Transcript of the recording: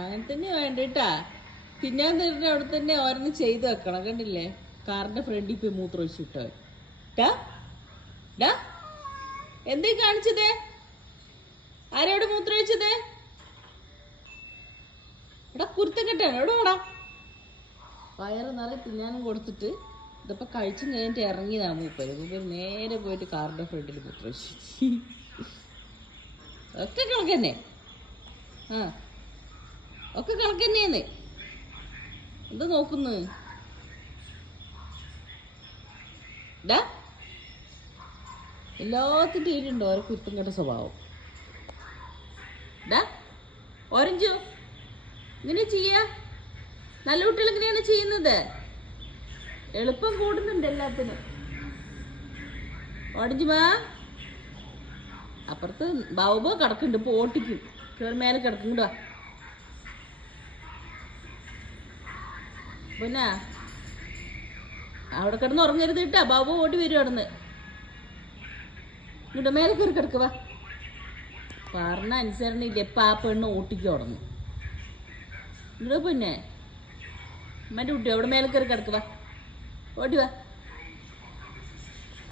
അങ്ങനെ തന്നെ വേണ്ടിട്ടാ. തിന്നാൻ തരുന്ന അവിടെ തന്നെ ഓരോന്ന് ചെയ്ത് വെക്കണം. കണ്ടില്ലേ, കാറിന്റെ ഫ്രണ്ടിൽ പോയി മൂത്രം ഒഴിച്ചിട്ടോ. എന്തേ കാണിച്ചത്? ആരോട് മൂത്രം ഒഴിച്ചത്? എടാ കുരുത്തം കെട്ടാണ്. എവിടെ വേടാ? വയറ് നിറയെ തിന്നാനും കൊടുത്തിട്ട് ഇതിപ്പോൾ കഴിച്ചും കഴിഞ്ഞിട്ട് ഇറങ്ങിയതാണ് മൂപ്പര്. മൂപ്പര് നേരെ പോയിട്ട് കാറിൻ്റെ ഫ്രണ്ടിൽ മൂത്രം ഒഴിച്ചു. ഒക്കെ കണക്ക് തന്നെ. ഒക്കെ കണക്ക് തന്നെയാന്ന്. എന്താ നോക്കുന്നു? എല്ലാത്തിൻ്റെ കീഴിലുണ്ടോ ഓരോ കുരുത്തം കെട്ട സ്വഭാവം. ഓറഞ്ചോ ഇങ്ങനെ ചെയ്യാ? നല്ല കുട്ടികൾ ഇങ്ങനെയാണ് ചെയ്യുന്നത്. എളുപ്പം കൂടുന്നുണ്ട് എല്ലാത്തിനും. ഓറഞ്ചുമാ അപ്പുറത്ത് ബാബു കിടക്കുന്നുണ്ട്. ഇപ്പോൾ ഓട്ടിക്കും. കയറി മേലെ കിടക്കുന്നുണ്ടോ? പിന്നെ അവിടെ കിടന്ന് ഉറങ്ങരുത് കേട്ടാ. ബാബു ഓടി വരും അവിടുന്ന്. ഇങ്ങോട്ട് മേലെ കയറി കിടക്കുക. പറഞ്ഞ അനുസരണയില്ല. ഇപ്പം ആ പെണ്ണ് ഓട്ടിക്ക് തുടങ്ങും. ഇങ്ങോട്ട് പിന്നെ അമ്മേൻ്റെ കുട്ടി അവിടെ മേലെ കയറി കിടക്കുക. ഓടി വാ.